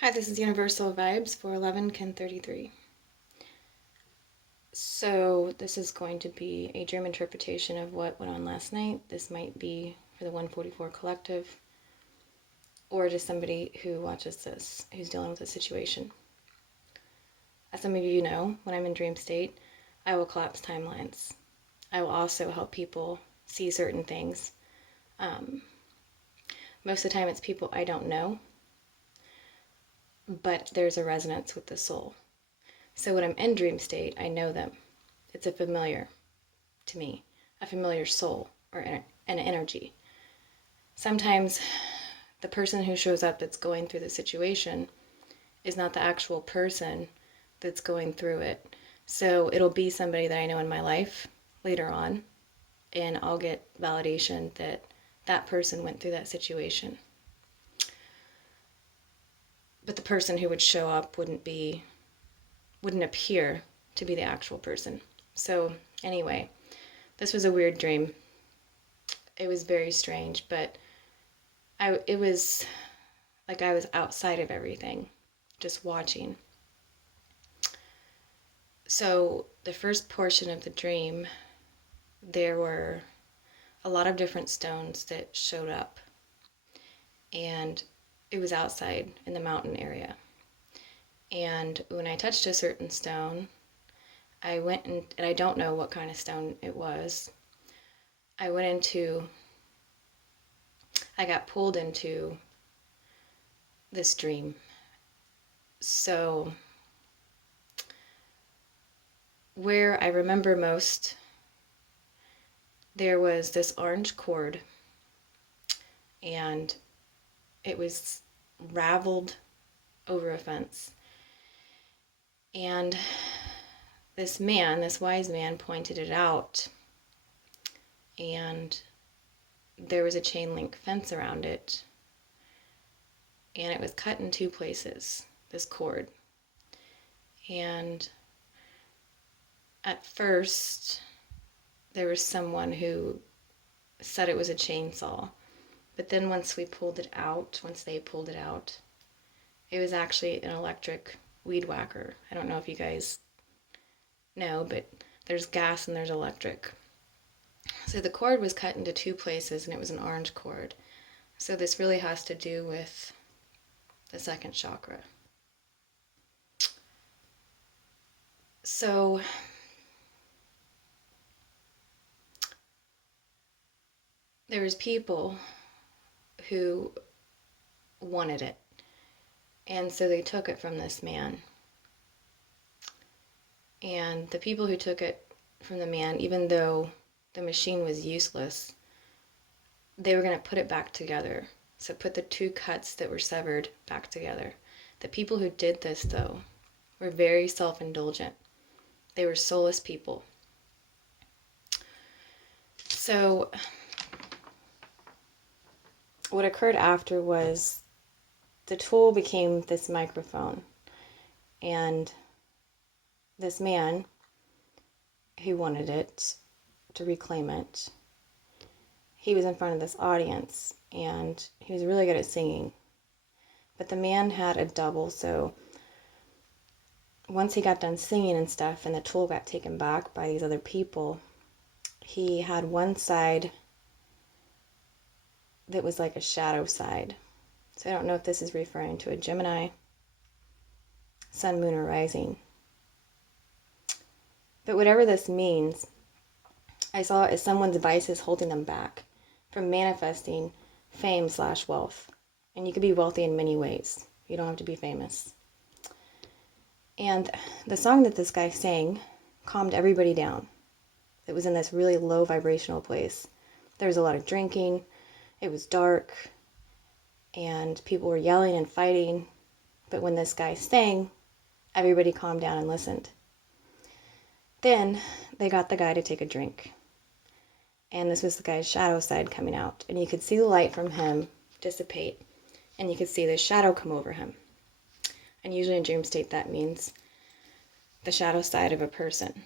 Hi, this is Universal Vibes for 11-10-33. So, this is going to be a dream interpretation of what went on last night. This might be for the 144 Collective or just somebody who watches this who's dealing with a situation. As some of you know, when I'm in dream state, I will collapse timelines. I will also help people see certain things. Most of the time, it's people I don't know, but there's a resonance with the soul. So, when I'm in dream state, I know them. It's a familiar to me, a familiar soul or an energy. Sometimes the person who shows up that's going through the situation is not the actual person that's going through it. So it'll be somebody that I know in my life later on, and I'll get validation that that person went through that situation. But the person who would show up wouldn't appear to be the actual person. So anyway, this was a weird dream. It was very strange, but it was like I was outside of everything, just watching. So the first portion of the dream, there were a lot of different stones that showed up, and it was outside in the mountain area. And when I touched a certain stone, I went and I don't know what kind of stone it was. I got pulled into this dream. So where I remember most, there was this orange cord, and it was raveled over a fence. And this wise man, pointed it out, and there was a chain link fence around it, and it was cut in two places, this cord. And at first, there was someone who said it was a chainsaw, but then once they pulled it out, it was actually an electric weed whacker. I don't know if you guys know, but there's gas and there's electric. So the cord was cut into two places, and it was an orange cord. So this really has to do with the second chakra. So there was people who wanted it, and so they took it from this man. And the people who took it from the man, even though the machine was useless, they were going to put it back together. So put the two cuts that were severed back together. The people who did this, though, were very self-indulgent. They were soulless people. So what occurred after was the tool became this microphone, and this man who wanted it to reclaim it, he was in front of this audience, and he was really good at singing. But the man had a double, so once he got done singing and stuff and the tool got taken back by these other people, he had one side that was like a shadow side. So I don't know if this is referring to a Gemini, sun, moon, or rising. But whatever this means, I saw it as someone's vices holding them back from manifesting fame/wealth. And you could be wealthy in many ways. You don't have to be famous. And the song that this guy sang calmed everybody down. It was in this really low vibrational place. There was a lot of drinking. It was dark. And people were yelling and fighting. But when this guy sang, everybody calmed down and listened. Then they got the guy to take a drink. And this was the guy's shadow side coming out. And you could see the light from him dissipate. And you could see the shadow come over him. And usually in dream state, that means the shadow side of a person.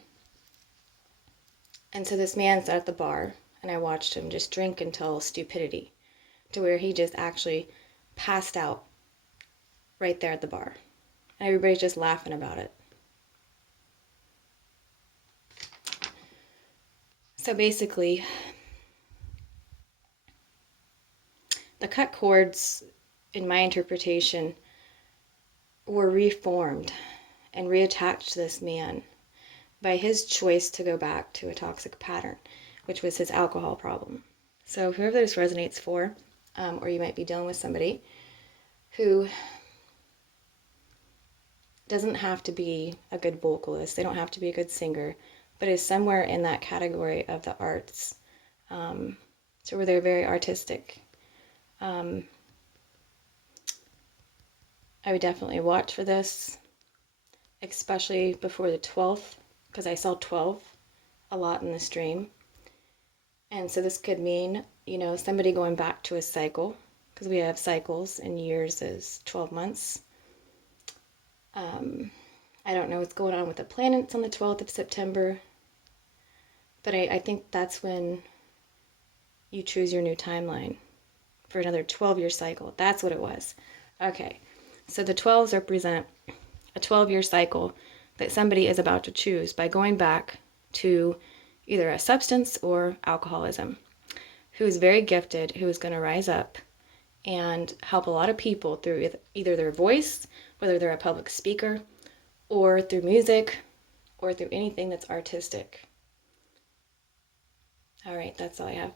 And so this man sat at the bar, and I watched him just drink until stupidity, to where he just actually passed out right there at the bar. And everybody's just laughing about it. So basically, the cut cords, in my interpretation, were reformed and reattached to this man by his choice to go back to a toxic pattern, which was his alcohol problem. So whoever this resonates for, or you might be dealing with somebody who doesn't have to be a good vocalist, they don't have to be a good singer, but is somewhere in that category of the arts, so where they're very artistic. I would definitely watch for this, especially before the 12th, because I saw 12 a lot in the stream. And so this could mean, somebody going back to a cycle, because we have cycles and years is 12 months. I don't know what's going on with the planets on the 12th of September, but I think that's when you choose your new timeline for another 12-year cycle. That's what it was. Okay, so the 12s represent a 12-year cycle that somebody is about to choose by going back to either a substance or alcoholism, who is very gifted, who is going to rise up and help a lot of people through either their voice, whether they're a public speaker, or through music, or through anything that's artistic. All right, that's all I have.